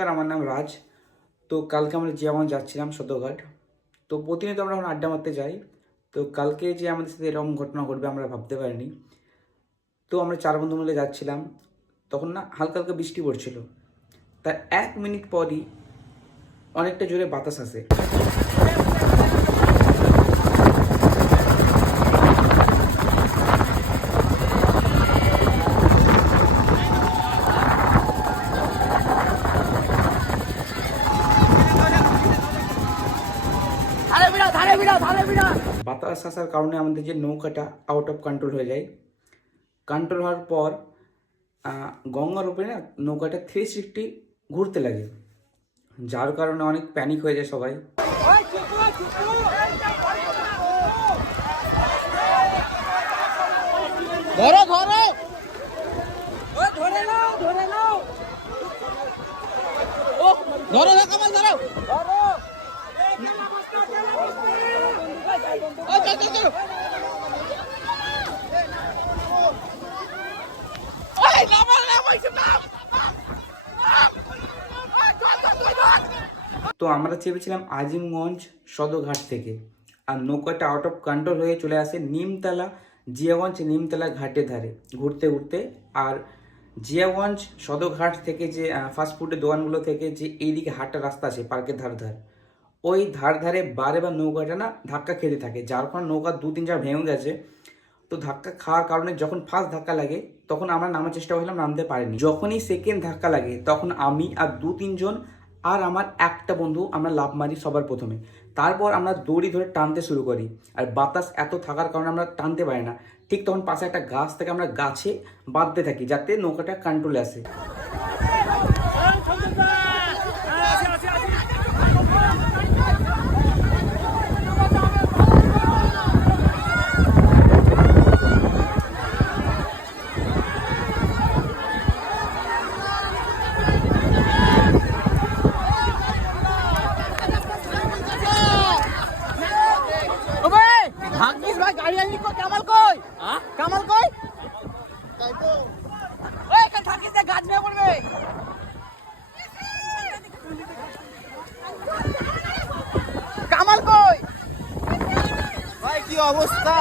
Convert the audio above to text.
নমস্কার, আমার নাম রাজ। তো কালকে আমরা জিয়াগঞ্জ যাচ্ছিলাম সদরঘাট। তো প্রতিনিয়ত আমরা এখন আড্ডা মারতে যাই। তো কালকে যে আমাদের সাথে এরকম ঘটনা ঘটবে আমরা ভাবতে পারিনি। তো আমরা 4 বন্ধু মিলে যাচ্ছিলাম, তখন না হালকা হালকা বৃষ্টি পড়ছিল। তার 1 মিনিট পরই অনেকটা জোরে বাতাস আসে। বাতাস আসার কারণে আমাদের যে নৌকাটা আউট অফ কন্ট্রোল হয়ে যায়। কন্ট্রোল হওয়ার পর গঙ্গার উপরে না নৌকাটা 360 ঘুরতে লাগে, যার কারণে অনেক প্যানিক হয়ে যায় সবাই। ধরো ধরো, ধরে নাও ধরে নাও, ও ধরো না কামাল, ধরো ধরো, তো আমরা চেপেছিলাম আজিমগঞ্জ সদরঘাট থেকে, আর নৌকাটা আউট অফ কন্ট্রোল হয়ে চলে আসে নিমতলা, জিয়াগঞ্জ নিমতলা ঘাটের ধারে ঘুরতে ঘুরতে। আর জিয়াগঞ্জ সদরঘাট থেকে যে ফাস্টফুডের দোকানগুলো থেকে যে এইদিকে হাঁটার রাস্তা আছে পার্কের ধারে ওই ধারে বারেবার নৌকাটা না ধাক্কা খেতে থাকে, যার কারণে নৌকা 2-3 জায়গা ভেঙে গেছে। তো ধাক্কা খাওয়ার কারণে যখন ফার্স্ট ধাক্কা লাগে তখন আমরা নামার চেষ্টা করলাম, নামতে পারিনি। যখনই সেকেন্ড ধাক্কা লাগে তখন আমি আর 2-3 জন আর আমার একটা বন্ধু আমরা লাফ মারি সবার প্রথমে। তারপর আমরা দড়ি ধরে টানতে শুরু করি, আর বাতাস এত থাকার কারণে আমরা টানতে পারি না। ঠিক তখন পাশে একটা গাছ থেকে আমরা গাছে বাঁধতে থাকি যাতে নৌকাটা কন্ট্রোলে আসে। ভাগ্যিস ভাই, গাড়ি আনলি কই? কামাল কই? কামাল কই? ওই এখানে থাকিস না, গাছ ভেঙে পড়বে। কামাল কই? ভাই কি অবস্থা!